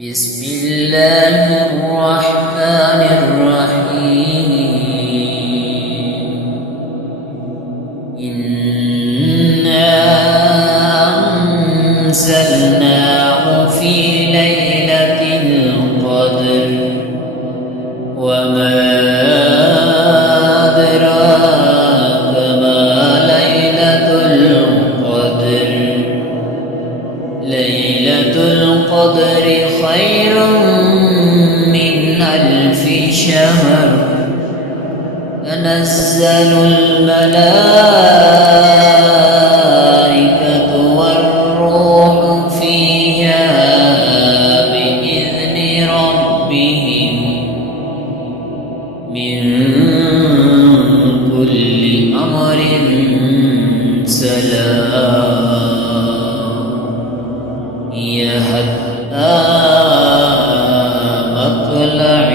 بسم الله الرحمن الرحيم. إنا أنزلناه في ليلة القدر وما أدراك ما ليلة القدر. ليلة القدر خير من 1000 شهر. تنزل الملائكة والروح فيها بإذن ربهم من كل أمر سلام. هي حتى مطلع